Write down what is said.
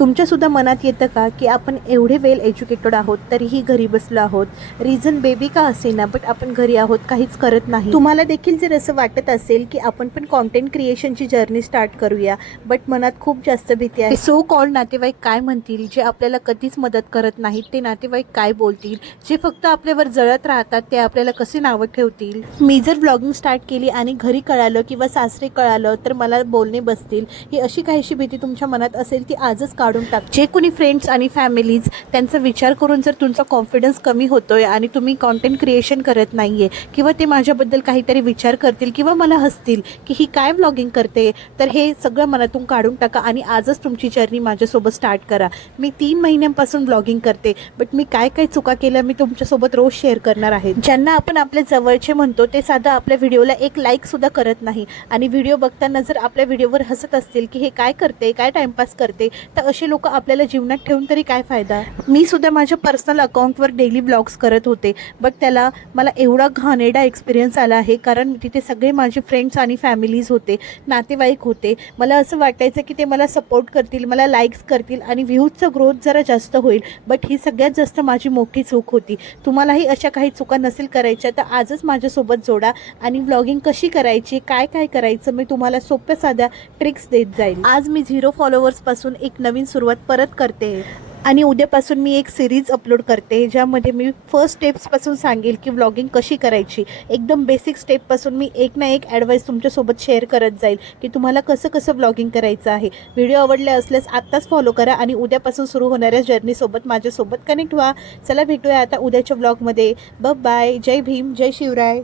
तुमच्यासुद्धा मनात येतं का की आपण एवढे वेल एज्युकेटेड आहोत तरीही घरी बसलो आहोत, रिझन बेबी का असेना बट आपण घरी आहोत, काहीच करत नाही. तुम्हाला देखील जर असं वाटत असेल की आपण पण कॉन्टेंट क्रिएशनची जर्नी स्टार्ट करूया, बट मनात खूप जास्त भीती आहे. सो कॉल्ड नातेवाईक काय म्हणतील, जे आपल्याला कधीच मदत करत नाहीत ते नातेवाईक काय बोलतील, जे फक्त आपल्यावर जळत राहतात ते आपल्याला कसे नावं ठेवतील. मी जर ब्लॉगिंग स्टार्ट केली आणि घरी कळालं किंवा सासरे कळालं तर मला बोलणे बसतील, ही अशी काहीशी भीती तुमच्या मनात असेल ती आजच काढून टाक. जे कोणी फ्रेंड्स आणि फॅमिलीज त्यांचा विचार करून जर तुमचा कॉन्फिडन्स कमी होतोय आणि तुम्ही कॉन्टेंट क्रिएशन करत नाहीये किंवा ते माझ्याबद्दल काहीतरी विचार करतील किंवा मला हसतील की ही काय व्लॉगिंग करते, तर हे सगळं मनातून काढून टाका आणि आजच तुमची जर्नी माझ्यासोबत स्टार्ट करा. मी 3 महिन्यांपासून व्लॉगिंग करते, बट मी काय काय चुका केल्या मी तुमच्यासोबत रोज शेअर करणार आहे. ज्यांना आपण आपल्या जवळचे म्हणतो ते साधा आपल्या व्हिडिओला एक लाईक सुद्धा करत नाही आणि व्हिडिओ बघताना जर आपल्या व्हिडिओवर हसत असतील की हे काय करते, काय टाइमपास करते, तर असे लोक आपल्याला जीवनात ठेवून तरी काय फायदा. मी सुद्धा माझ्या पर्सनल अकाउंटवर डेली ब्लॉग्स करत होते, बट त्याला मला एवढा घाणेरडा एक्सपिरियन्स आला आहे, कारण तिथे सगळे माझे फ्रेंड्स आणि फॅमिलीज होते, नातेवाईक होते. मला असं वाटायचं की ते मला सपोर्ट करतील, मला लाईक्स करतील आणि व्ह्यूजचा ग्रोथ जरा जास्त होईल, बट ही सगळ्यात जास्त माझी मोठी चूक होती. तुम्हालाही अशा काही चुका नसेल करायच्या तर आजच माझ्यासोबत जोडा आणि व्लॉगिंग कशी करायची, काय काय करायचं मी तुम्हाला सोप्या साध्या ट्रिक्स देत जाईल. आज मी 0 फॉलोअर्सपासून एक नवीन सुरुवात परत करते आणि उद्यापासून मी एक सिरीज अपलोड करते ज्यामध्ये मी फर्स्ट स्टेप्सपासून सांगेल की व्लॉगिंग कशी करायची. एकदम बेसिक स्टेपपासून मी एक ना एक ॲडवाईस तुमच्यासोबत शेअर करत जाईल की तुम्हाला कसं कसं व्लॉगिंग करायचं आहे. व्हिडिओ आवडले असल्यास आत्ताच फॉलो करा आणि उद्यापासून सुरू होणाऱ्या जर्नीसोबत माझ्यासोबत कनेक्ट व्हा. चला भेटूया आता उद्याच्या व्लॉगमध्ये. बाय. जय भीम, जय शिवराय.